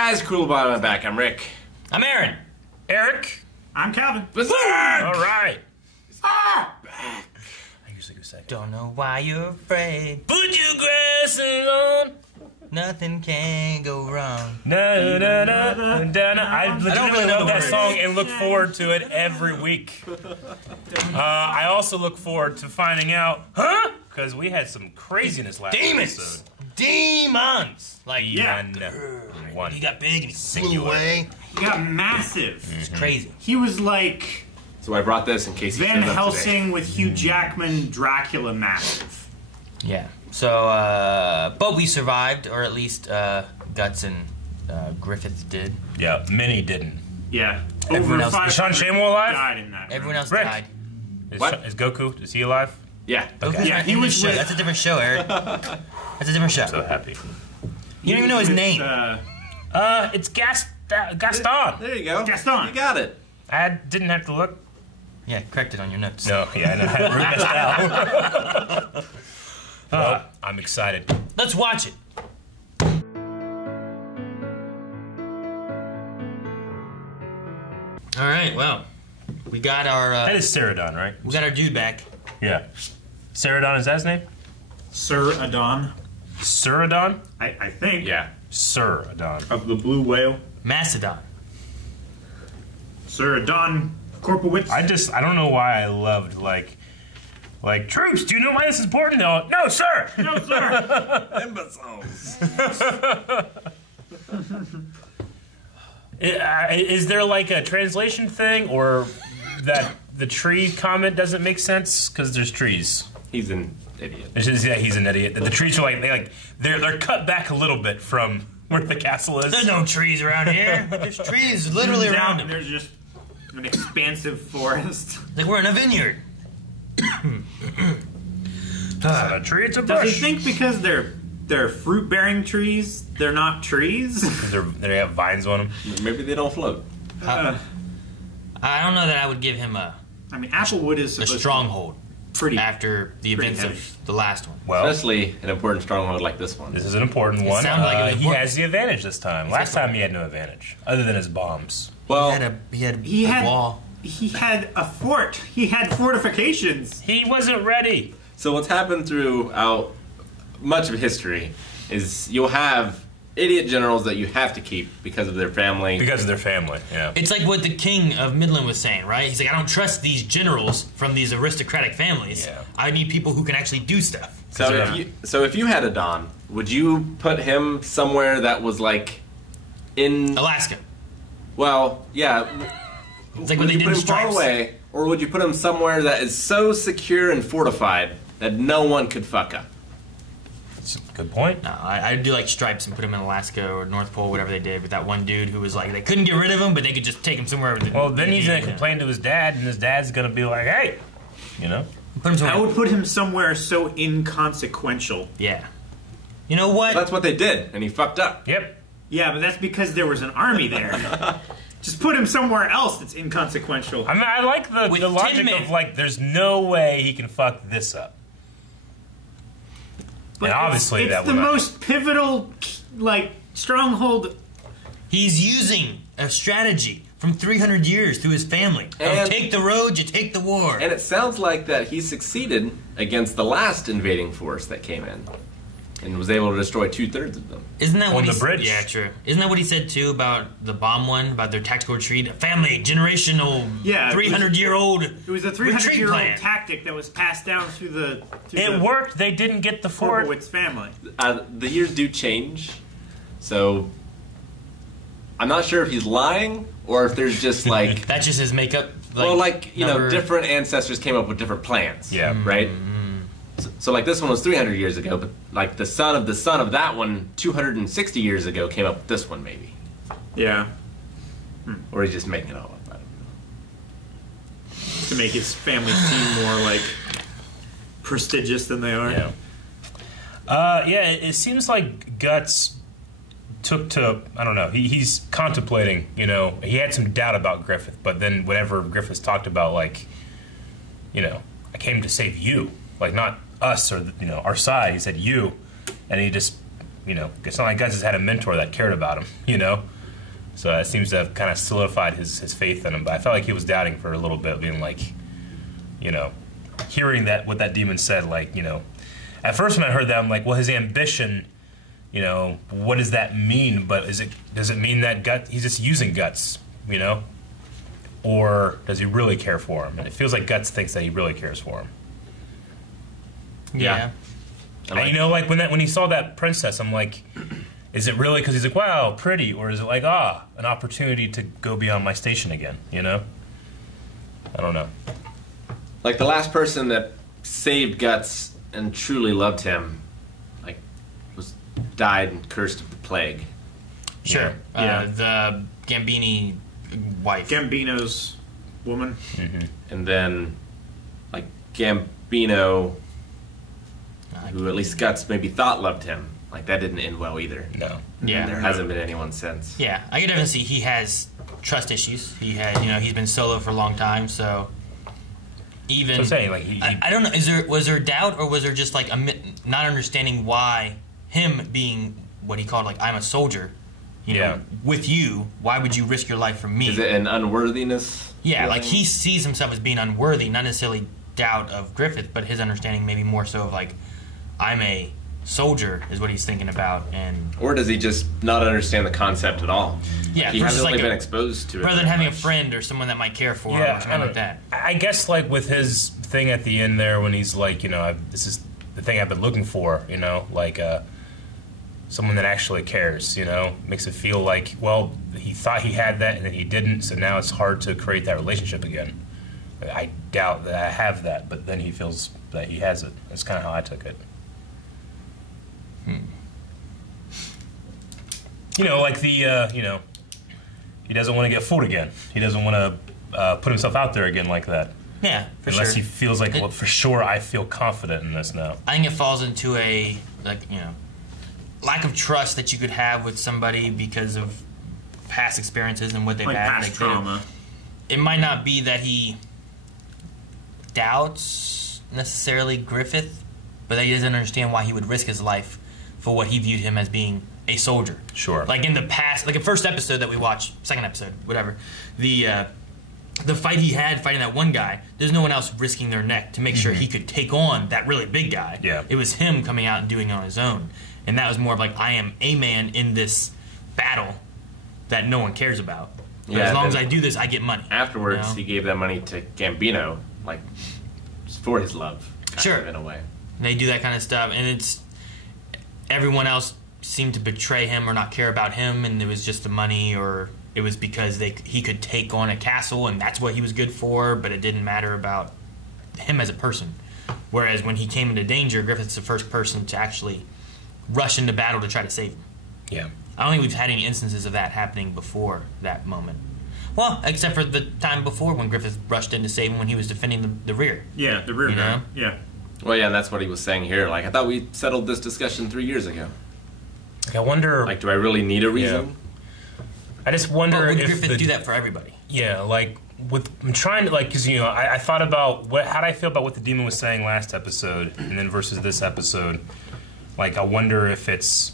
guys, cool about my back. I'm Rick. I'm Aaron. Eric. I'm Calvin. Berserk! All right. Back. I usually go second. Don't know why you're afraid. Put your glasses on. Nothing can go wrong. Na, na, na, na, na, na. I legitimately really know love the that words. song and look forward to it every week. I also look forward to finding out, because we had some craziness last Demons! episode. Demons! Like, One. he got big and he flew away. He got massive. It's crazy. He was like So I brought this in case he Van shows up Helsing today. with Hugh Jackman, Dracula massive. Yeah. So, but we survived, or at least Guts and Griffith did. Yeah, many didn't. Yeah. Everyone else- Is Sean Shamwell alive? Died in that. Everyone else Rick. died. What? Is Goku, is he alive? Yeah. Okay. Yeah, he was show. with- That's a different show, Eric. That's a different show. So happy. You don't even know his With, name. It's Gaston. There you go. Gaston. You got it. I didn't have to look. Yeah, correct it on your notes. No, yeah, I know. I messed out. Well, I'm excited. Let's watch it. All right, well, we got our That is Ceradon, right? we got our dude back. Yeah. Ceradon, is that his name? Sir Adon, Ceradon? I think. Yeah. Sir Adon. Of the Blue Whale. Mastodon. Sir Adon Korpowitz. I don't know why I loved, like, troops, do you know why this is important? No, no, sir! No, sir. Imbeciles. Is there, like, a translation thing, or that the tree comment doesn't make sense? Because there's trees. He's an idiot. It's just, yeah, he's an idiot. The trees are they're cut back a little bit from where the castle is. There's no trees around here. There's trees literally around Down, him. there's just an expansive forest. Like we're in a vineyard. It's not a tree, it's a Does he bush. think because they're fruit-bearing trees, they're not trees? They have vines on them. Maybe they don't float. I don't know that I would give him a I mean, Applewood is a supposed stronghold to be pretty. after the pretty events heavy. of the last one. Well, Especially an important stronghold like this one. this is an important one. sounded like it was he important. has the advantage this time. Last time he had no advantage, other than his bombs. Well, He had He a had wall. He had a fort. He had fortifications. He wasn't ready. so what's happened throughout much of history is you'll have idiot generals that you have to keep because of their family. Because of their family, yeah. It's like what the king of Midland was saying, right? He's like, I don't trust these generals from these aristocratic families. Yeah. I need people who can actually do stuff. So if you had a Don, would you put him somewhere that was like in Alaska. well, yeah. It's like Would when they you did put in him far Stripes. away, or would you put him somewhere that is so secure and fortified that no one could fuck up? That's a good point. No, I'd do like Stripes and put him in Alaska or North Pole, whatever they did, with that one dude who was like, they couldn't get rid of him, but they could just take him somewhere. Well, then he's going to complain to his dad, and his dad's going to be like, hey, you know? Put him somewhere. I would put him somewhere so inconsequential. Yeah. You know what? That's what they did, and he fucked up. Yep. Yeah, but that's because there was an army there. Just put him somewhere else that's inconsequential. I mean, I like With the logic 10 men. of, like, there's no way he can fuck this up. But and obviously it's that the would not. most pivotal, like, stronghold. He's using a strategy from 300 years through his family. And- Take the road, you take the war. And it sounds like that he succeeded against the last invading force that came in, and was able to destroy 2/3 of them. Isn't that what On he the said? bridge. Yeah, true. Isn't that what he said too about the bomb one, about their tactical retreat? A family, generational, Yeah, it was- 300-year-old. It was a retreat 300-year-old plan. tactic that was passed down through the It worked. They didn't get the fort. Korpowitz family. The years do change, so I'm not sure if he's lying or if there's just like That's just his makeup. well, like you know, number- different ancestors came up with different plans. Yeah. Right. So like this one was 300 years ago, but like the son of that one 260 years ago came up with this one maybe, Yeah, or he's just making it all up. I don't know. to make his family seem more like prestigious than they are. Yeah. Yeah, it seems like Guts took to, I don't know, he's contemplating, you know, he had some doubt about Griffith, but then whenever Griffith talked about, like, you know, I came to save you, like, not us or, you know, our side, he said you, and he just it's not like Guts has had a mentor that cared about him, So it seems to have kind of solidified his faith in him. But I felt like he was doubting for a little bit, being like, hearing what that demon said, like, at first when I heard that, I'm like, well, his ambition, what does that mean? But does it mean that he's just using Guts, or does he really care for him? And it feels like Guts thinks that he really cares for him. Yeah. And when he saw that princess, I'm like, is it really because he's like, wow, pretty, or is it like, an opportunity to go beyond my station again? I don't know. Like the last person that saved Guts and truly loved him, like, died and cursed of the plague. Sure. Yeah. The Gambini wife. Gambino's woman. Mm-hmm. And then, like, Gambino, who at least Guts maybe thought loved him, like, that didn't end well either. No. Yeah. There hasn't been anyone since. Yeah, I could definitely see he has trust issues. He had, he's been solo for a long time, so even. So I'm saying, like, I don't know. Was there doubt, or was there just like not understanding why him being what he called like I'm a soldier, with you? Why would you risk your life for me? Is it an unworthiness? Yeah, feeling? like he sees himself as being unworthy, not necessarily doubt of Griffith, but his understanding maybe more so of like I'm a soldier is what he's thinking about, or does he just not understand the concept at all? Yeah, he hasn't like only been exposed to it. rather than having a friend or someone that might care for him or something like that. I guess like with his thing at the end there when he's like, this is the thing I've been looking for, like someone that actually cares, makes it feel like, well, he thought he had that and then he didn't, so now it's hard to create that relationship again. I doubt that I have that, but then he feels that he has it. That's kind of how I took it. Like the, he doesn't want to get fooled again. He doesn't want to put himself out there again like that. Yeah, for Unless sure. he feels like, well, for sure, I feel confident in this now. I think it falls into a, lack of trust that you could have with somebody because of past experiences and what they've Like had. past trauma. It might not be that he doubts necessarily Griffith, but that he doesn't understand why he would risk his life for what he viewed him as being a soldier. Sure. Like in the past, like the first episode that we watched, second episode, whatever, the fight he had fighting that one guy, there's no one else risking their neck to make sure he could take on that really big guy. Yeah. It was him coming out and doing it on his own. And that was more of like, I am a man in this battle that no one cares about. But as long as I do this, I get money. Afterwards, he gave that money to Gambino, like, for his love. Kind of, in a way. And they do that kind of stuff. And it's, everyone else seemed to betray him or not care about him, and it was just the money, or it was because he could take on a castle and that's what he was good for, but it didn't matter about him as a person. Whereas when he came into danger, Griffith's the first person to actually rush into battle to try to save him. Yeah. I don't think we've had any instances of that happening before that moment. Well, except for the time before when Griffith rushed in to save him when he was defending the rear. Yeah, the rear guard. Yeah. Well, yeah, and that's what he was saying here. Like, I thought we settled this discussion 3 years ago. Like, I wonder... Like, do I really need a reason? Yeah. I just wonder would if... Griffith do that for everybody? Yeah, like, I'm trying to, like, because, I thought about, how did I feel about what the demon was saying last episode, and then versus this episode. Like, I wonder if it's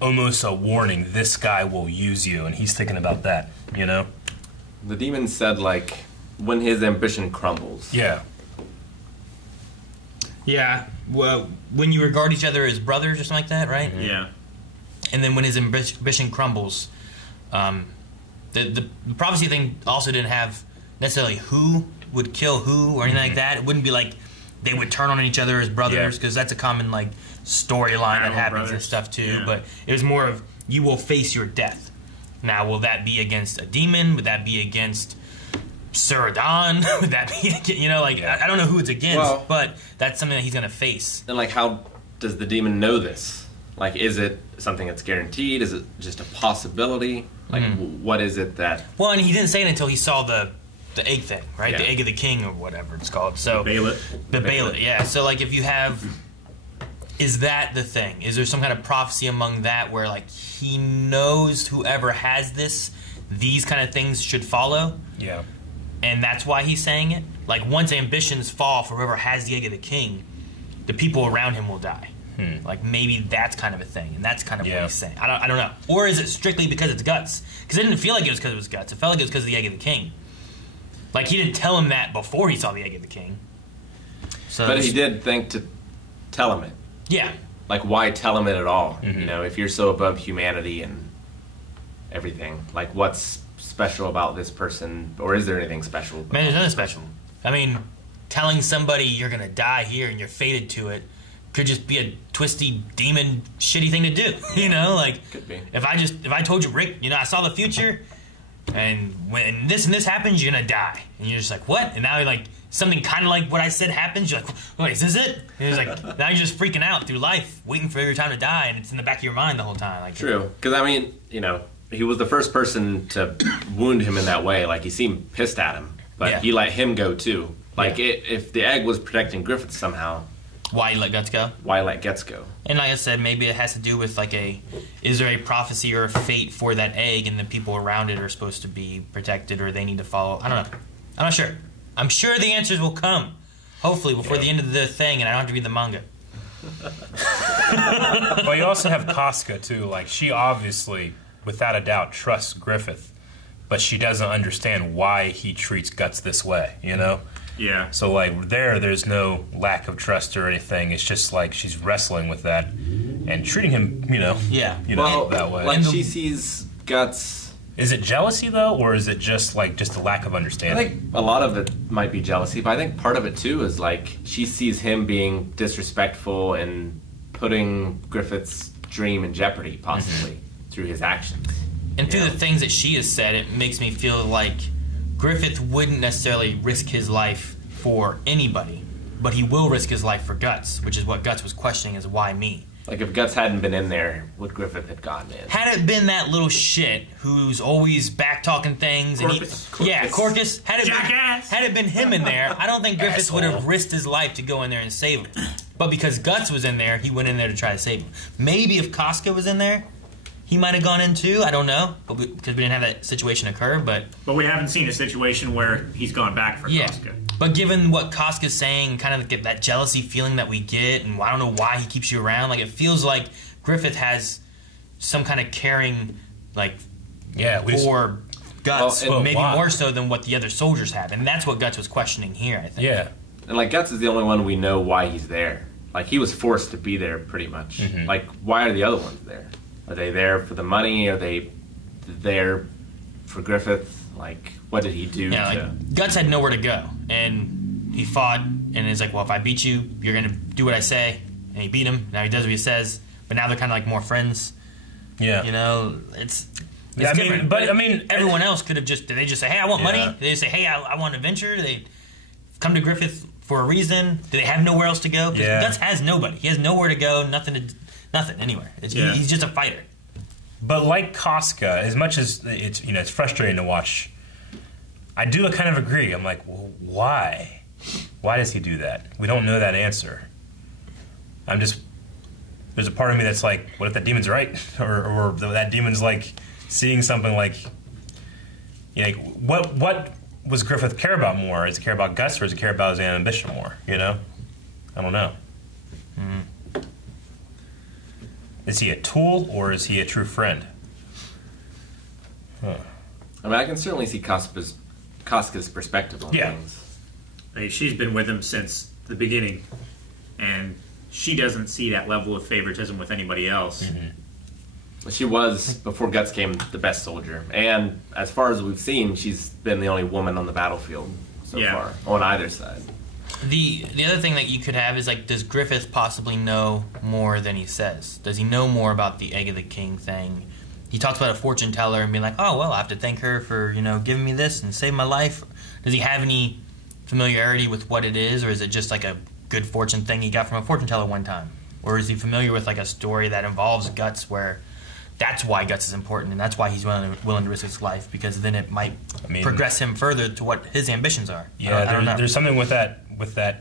almost a warning, this guy will use you, and he's thinking about that, The demon said, like, when his ambition crumbles. Yeah. Yeah. Well, when you regard each other as brothers or something like that, right? Yeah. And then when his ambition crumbles, the prophecy thing also didn't have necessarily who would kill who or anything like that. It wouldn't be like they would turn on each other as brothers, because that's a common like storyline that happens and stuff too. Yeah. But it was more of you will face your death. Now, will that be against a demon? Would that be against Suradan? Would that be, I don't know who it's against, but that's something that he's going to face. And, like, how does the demon know this? Like, is it something that's guaranteed? Is it just a possibility? Like, what is it that... Well, and he didn't say it until he saw the egg thing, right? Yeah. The egg of the king or whatever it's called. So Bailet. The Bailet, yeah. So, like, if you have... Is that the thing? Is there some kind of prophecy among that where, like, he knows whoever has this, these kind of things should follow? Yeah. And that's why he's saying it? Like, once ambitions fall for whoever has the egg of the king, the people around him will die. Like maybe that's kind of a thing, and that's kind of what he's saying. I don't know. Or is it strictly because it's Guts? Because it didn't feel like it was because it was Guts. It felt like it was because of the Egg of the King. Like he didn't tell him that before he saw the Egg of the King. So but he did think to tell him it. Yeah. Like, why tell him it at all? You know, if you're so above humanity and everything, like, what's special about this person, or is there anything special? Man, there's nothing special. I mean, telling somebody you're gonna die here and you're fated to it could just be a twisty demon shitty thing to do. You know, like Could be. if I told you, Rick, you know, I saw the future, and when this and this happens, you're gonna die, and you're just like, what? And now you're like, something kind of like what I said happens. You're like, wait, is this it? And it's like now you're just freaking out through life, waiting for your time to die, and it's in the back of your mind the whole time. Like, True, because I mean, you know, he was the first person to wound him in that way. Like, he seemed pissed at him, but he let him go too. Like, if the egg was protecting Griffith somehow, why let Guts go? why let Guts go? And like I said, maybe it has to do with like is there a prophecy or a fate for that egg, and the people around it are supposed to be protected, or they need to follow? I don't know. I'm not sure. I'm sure the answers will come, hopefully, before the end of the thing, and I don't have to read the manga. Well, you also have Casca, too. Like, she obviously, without a doubt, trusts Griffith, but she doesn't understand why he treats Guts this way, you know? Yeah. So, like, there's no lack of trust or anything. It's just, like, she's wrestling with that and treating him, you know, that way. Like, she sees Guts. Is it jealousy, though, or is it just, like, just a lack of I understanding? think a lot of it might be jealousy, but I think part of it too is like she sees him being disrespectful and putting Griffith's dream in jeopardy, possibly through his actions. And through the things that she has said, it makes me feel like Griffith wouldn't necessarily risk his life for anybody, but he will risk his life for Guts, which is what Guts was questioning, is why me? Like, if Guts hadn't been in there, would Griffith have gotten in? Had it been that little shit who's always back-talking things, Corcus. Had it been him in there, I don't think Griffith would have risked his life to go in there and save him. But because Guts was in there, he went in there to try to save him. Maybe if Casca was in there, he might have gone in too. I don't know, because we didn't have that situation occur. But we haven't seen a situation where he's gone back for Casca. But given what Casca's saying, kind of get that jealousy feeling that we get, and I don't know why he keeps you around. Like, it feels like Griffith has some kind of caring, like, for Guts, maybe more so than what the other soldiers have, and that's what Guts was questioning here, I think. Yeah. And, like, Guts is the only one we know why he's there. Like, he was forced to be there, pretty much. Like, why are the other ones there? Are they there for the money? Are they there for Griffith? Like, what did he do? Yeah, like, Guts had nowhere to go, and he fought, and it's like, well, if I beat you, you're going to do what I say, and he beat him. Now he does what he says, but now they're kind of like more friends. Yeah. You know, it's different. But I mean, everyone else could have did they just say, hey, I want money? Did they say, hey, I want adventure? Did they come to Griffith for a reason? Do they have nowhere else to go? Because Guts has nobody. He has nowhere to go, nothing anywhere. He's just a fighter. But like Casca, as much as it's frustrating to watch, I do kind of agree. I'm like, well, why? Why does he do that? We don't know that answer. There's a part of me that's like, what if that demon's right? or that demon's like seeing something like, what was Griffith care about more? Does he care about Guts, or does he care about his ambition more? You know? I don't know. Is he a tool, or is he a true friend? I mean, I can certainly see Casca's perspective on things. I mean, she's been with him since the beginning, and she doesn't see that level of favoritism with anybody else. She was, before Guts came, the best soldier. And as far as we've seen, she's been the only woman on the battlefield so far, on either side. The other thing that you could have is, like, does Griffith possibly know more than he says? Does he know more about the Egg of the King thing? He talks about a fortune teller and being like, oh, well, I have to thank her for, giving me this and saving my life. Does he have any familiarity with what it is, or is it just like a good fortune thing he got from a fortune teller one time? Or is he familiar with, like, a story that involves Guts, where that's why Guts is important and that's why he's willing to risk his life, because then it might progress him further to what his ambitions are? Yeah, I don't know. There's something with that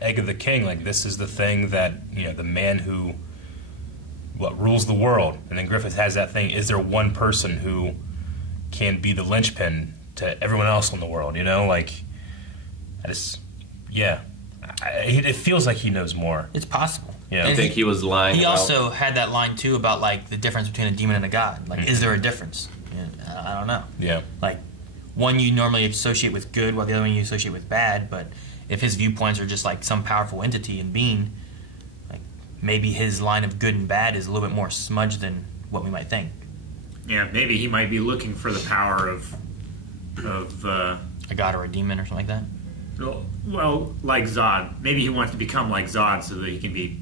Egg of the King. Like, this is the thing that, the man who rules the world, and then Griffith has that thing. Is there one person who can be the linchpin to everyone else in the world? It feels like he knows more. It's possible. Yeah. I think he was lying. He about, also had that line too about like the difference between a demon and a god. Like, is there a difference? Yeah, I don't know. Yeah. Like, one you normally associate with good, while the other one you associate with bad. But if his viewpoints are just like some powerful entity and being, like maybe his line of good and bad is a little bit more smudged than what we might think. Yeah, maybe he might be looking for the power of A god or a demon or something like that. well, like Zod. Maybe he wants to become like Zod so that he can be,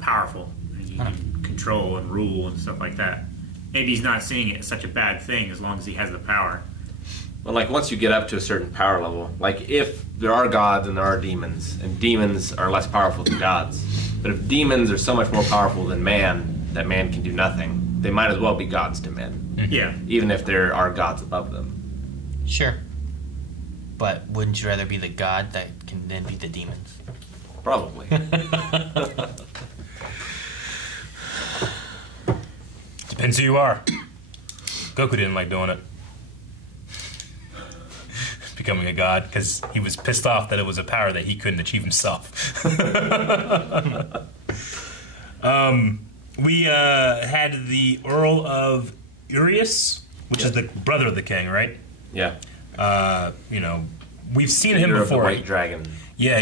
powerful. And he can control and rule and stuff like that. Maybe he's not seeing it as such a bad thing as long as he has the power. Well, like once you get up to a certain power level, like if there are gods and there are demons, and demons are less powerful than gods, but if demons are so much more powerful than man, that man can do nothing, they might as well be gods to men. Yeah. Even if there are gods above them. Sure. But wouldn't you rather be the god that can then beat the demons? Probably. Depends who you are. Goku didn't like doing it. Becoming a god, because he was pissed off that it was a power that he couldn't achieve himself. We had the Earl of Urias, which is the brother of the king, right? Yeah. We've seen Leader him of the before. White Dragon. Yeah,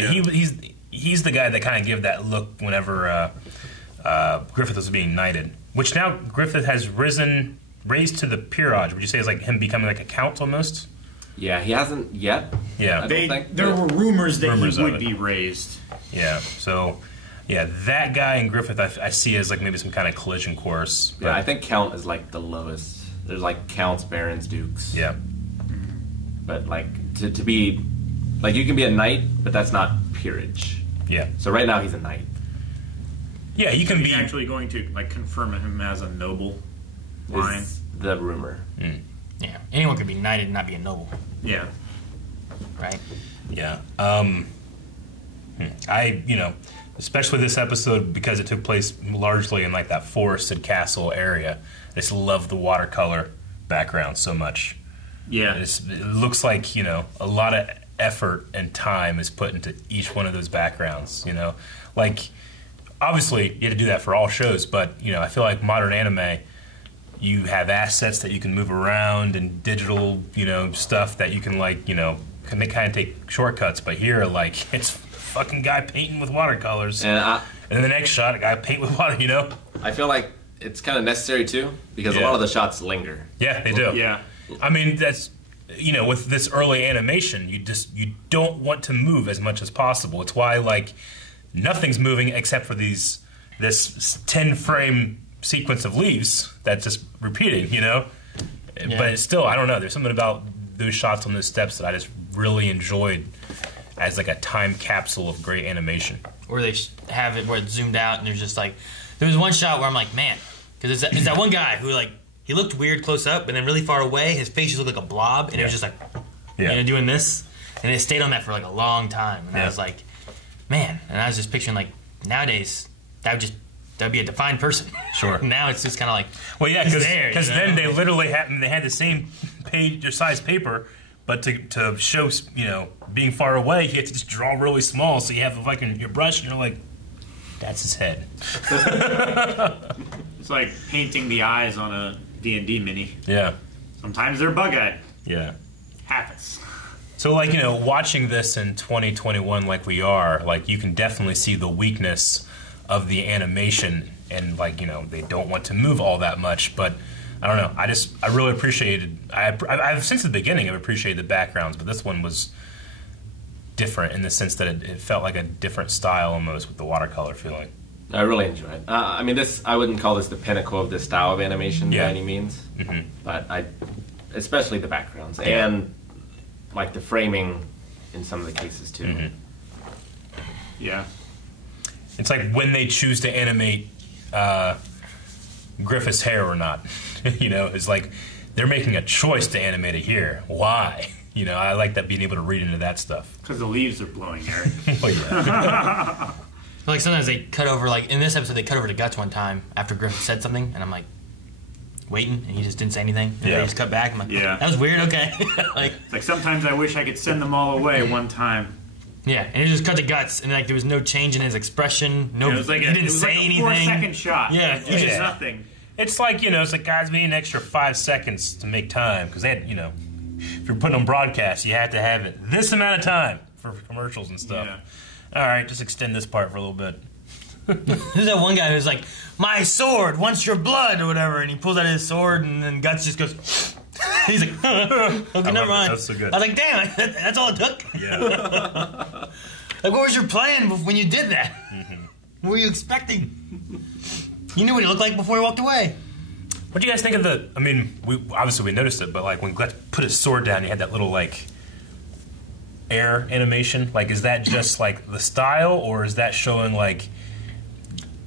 he's the guy that kind of gave that look whenever Griffith was being knighted. Which now Griffith has raised to the peerage. Would you say it's like him becoming like a count almost? Yeah, he hasn't yet. Yeah. I don't think. There were rumors that Rumors he of would it. be raised. Yeah. So, yeah, that guy and Griffith I see as like maybe some kind of collision course. Yeah, I think Count is like the lowest. There's like Counts, Barons, Dukes. Yeah. But like to be, like you can be a knight, but that's not peerage. Yeah. So right now he's a knight. Yeah, you can He's be. actually going to confirm him as a noble line. Is the rumor. Yeah. Anyone could be knighted and not be a noble, Yeah. right? Yeah. Especially this episode because it took place largely in like that forested castle area. I just love the watercolor background so much. Yeah. It looks like, a lot of effort and time is put into each one of those backgrounds, Like, obviously, you had to do that for all shows, but, I feel like modern anime, you have assets that you can move around and digital, stuff that you can, like, kind of take shortcuts. But here, like, it's fucking guy painting with watercolors. And then the next shot, a guy paint with water, I feel like it's kind of necessary, too, because a lot of the shots linger. Yeah, they do. Yeah. I mean, that's, with this early animation, you don't want to move as much as possible. It's why, like, nothing's moving except for this 10-frame sequence of leaves that's just repeating, Yeah. But it's still, I don't know, there's something about those shots on those steps that I just really enjoyed as, like, a time capsule of great animation. Or they have it where it's zoomed out and there's just like, there was one shot where I'm like, man, because it's that one guy who like, he looked weird close up, and then really far away, his face just looked like a blob, and it was just like, doing this, and it stayed on that for like a long time, and I was like, man, and I was just picturing like nowadays that'd be a defined person. Sure. Now it's just kind of like, Well, yeah, because there, then they literally had the same page or size paper, but to show being far away, you have to just draw really small, so you have like your brush, and you're like, that's his head. It's like painting the eyes on a D&D mini. Yeah. Sometimes they're bug-eyed. Yeah. Happens. So, like, watching this in 2021 like we are, like, you can definitely see the weakness of the animation, and, like, they don't want to move all that much, but I don't know. I really appreciated, I've since the beginning, I've appreciated the backgrounds, but this one was different in the sense that it felt like a different style almost with the watercolor feeling. I really enjoy it. I mean, I wouldn't call this the pinnacle of this style of animation by any means, but especially the backgrounds and like the framing in some of the cases too. Yeah. It's like when they choose to animate Griffith's hair or not. It's like they're making a choice to animate it here. Why? I like that, being able to read into that stuff. Because the leaves are blowing, Eric. Well, yeah. like sometimes they cut over, like in this episode they cut over to Guts one time after Griffith said something, and I'm like waiting, and he just didn't say anything, and they just cut back. I'm like, that was weird. Okay. It's like sometimes I wish I could send them all away one time. Yeah, and he just cut the guts, and like there was no change in his expression. No, It was like he a, didn't it was say like a anything. 4-second shot. Yeah, It was yeah. nothing. It's like, it's like, guys, we need an extra 5 seconds to make time. Because they had, if you're putting on broadcast, you have to have it this amount of time for commercials and stuff. Yeah. All right, just extend this part for a little bit. There's that one guy who's like, "My sword wants your blood," or whatever, and he pulls out his sword, and then Guts just goes. He's like, "Okay, never mind." That's so good. I was like, "Damn, that's all it took." Yeah. Like, what was your plan when you did that? What were you expecting? You knew what he looked like before he walked away. What do you guys think of the? I mean, we noticed it, but like when Guts put his sword down, he had that little like air animation. Like, is that just like the style, or is that showing like?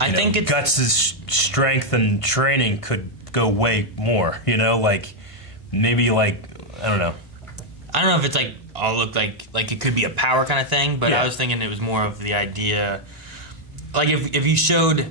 I think it's Guts' strength and training could go way more. Like maybe like I don't know. I don't know if it's like all look like it could be a power kind of thing, but Yeah. I was thinking it was more of the idea, like if you showed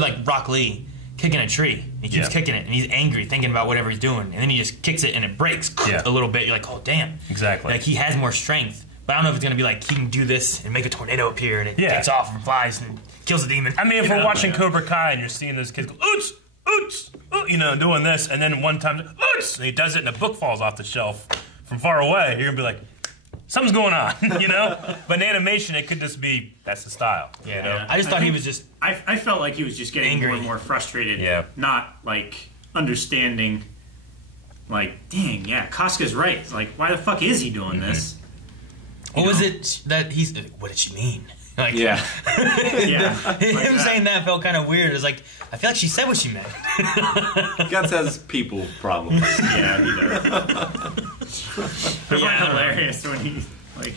like Rock Lee kicking a tree, he keeps kicking it, and he's angry thinking about whatever he's doing, and then he just kicks it and it breaks a little bit. You're like, oh damn, Exactly. like he has more strength. But I don't know if it's gonna be like he can do this and make a tornado appear and it takes off and flies and kills a demon. I mean, if we're watching Cobra Kai and you're seeing those kids go, oots, oots, doing this, and then one time, oots, and he does it and a book falls off the shelf from far away, you're going to be like, something's going on, But in animation, it could just be, that's the style, I just thought he was just I felt like he was just getting angry. more and more frustrated. Yeah. Not like understanding. Like, dang, yeah, Casca's right. It's like, why the fuck is he doing this? What was it that he's? What did she mean? Like, Yeah. Yeah. him saying that felt kind of weird. It was like I feel like she said what she meant. Guts has people problems. Yeah, he does. I find it hilarious when he's like,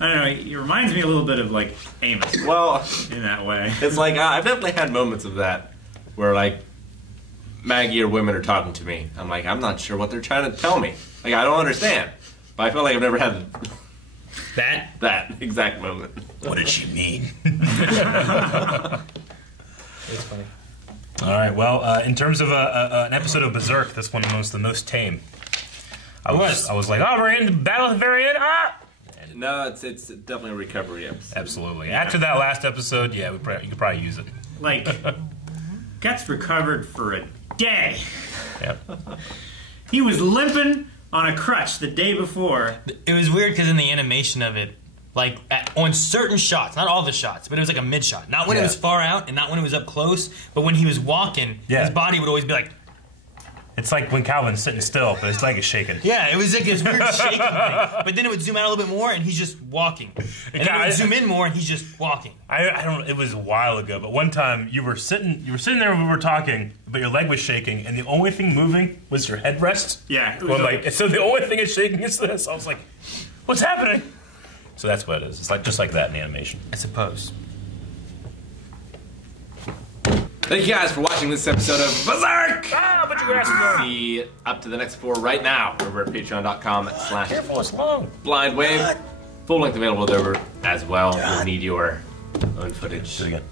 I don't know. He reminds me a little bit of like Amos Well, in that way. it's like I've definitely had moments of that where like Maggie or women are talking to me. I'm like, I'm not sure what they're trying to tell me. Like, I don't understand. But I feel like I've never had that exact moment. What did she mean? It's funny. All right, well, in terms of an episode of Berserk, this one was the most tame. I was like, oh, we're in the battle at the very end. Ah! No, it's definitely a recovery episode. Absolutely. After that last episode, yeah, you could probably use it. Like, Guts recovered for a day. Yep. He was limping on a crutch the day before. It was weird because in the animation of it, like on certain shots, not all the shots, but it was like a mid shot. Not when it was far out and not when it was up close, but when he was walking, his body would always be like. It's like when Calvin's sitting still, but his leg is shaking. Yeah, it was like this weird shaking thing. But then it would zoom out a little bit more, and he's just walking. And then it would zoom in more, and he's just walking. I don't. It was a while ago, but one time you were sitting there when we were talking, but your leg was shaking, and the only thing moving was your headrest. Yeah. It was so the only thing is shaking is this. I was like, "What's happening?" So that's what it is. It's like just like that in animation. I suppose. Thank you guys for watching this episode of Berserk! But you guys See up to the next 4 right now over at careful, it's long. patreon.com/blindwave. Full length available there as well. We'll need your own footage. Do it again.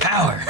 Power.